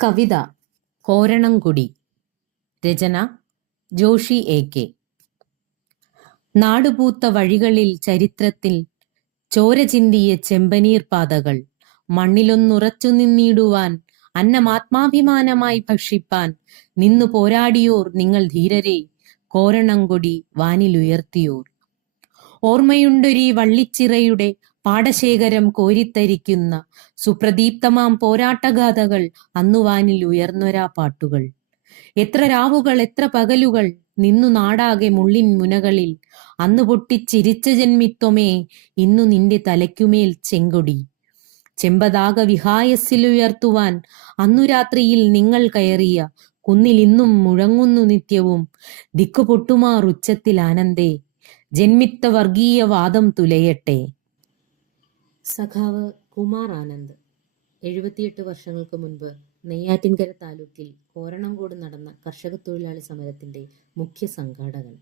കവിത കോരണംകുടി രചന Joshi A K. നാടുപൂത്ത വഴികളിൽ ചരിത്രത്തിൽ ചോര ചിന്തിയ ചെമ്പനീർ പാതകൾ മണ്ണിലൊന്നുറച്ചു നിന്നിടുവാൻ അന്നമാത്മാഭിമാനമായി ഭക്ഷിപ്പാൻ നിന്നു പോരാടിയോർ നിങ്ങൾ ധീരരെ കോരണംകൊടി വാനിലുയർത്തിയോർ. ഓർമ്മയുണ്ടൊരീ വള്ളിച്ചിറയുടെ പാടശേഖരം കോരിത്തരിക്കുന്ന സുപ്രദീപ്തമാം പോരാട്ടഗാഥകൾ അന്നുവാനിൽ ഉയർന്നൊരാ പാട്ടുകൾ. എത്ര രാവുകൾ എത്ര പകലുകൾ നിന്നു നാടാകെ മുള്ളിൻ മുനകളിൽ. അന്ന് പൊട്ടിച്ചിരിച്ച ജന്മിത്വമേ ഇന്നു നിന്റെ തലയ്ക്കുമേൽ ചെങ്കൊടി. ചെമ്പതാക വിഹായസിലുയർത്തുവാൻ അന്നു രാത്രിയിൽ നിങ്ങൾ കയറിയ കുന്നിൽ ഇന്നും മുഴങ്ങുന്നു നിത്യവും. ദിക്കുപൊട്ടുമാർ ഉച്ചത്തിൽ ആനന്ദേ ജന്മിത്ത വർഗീയ വാദം തുലയട്ടെ. സഖാവ് കുമാർ ആനന്ദ്. എഴുപത്തിയെട്ട് വർഷങ്ങൾക്ക് മുൻപ് നെയ്യാറ്റിൻകര താലൂക്കിൽ കോരണംകോട് നടന്ന കർഷക തൊഴിലാളി സമരത്തിന്റെ മുഖ്യ സംഘാടകൻ.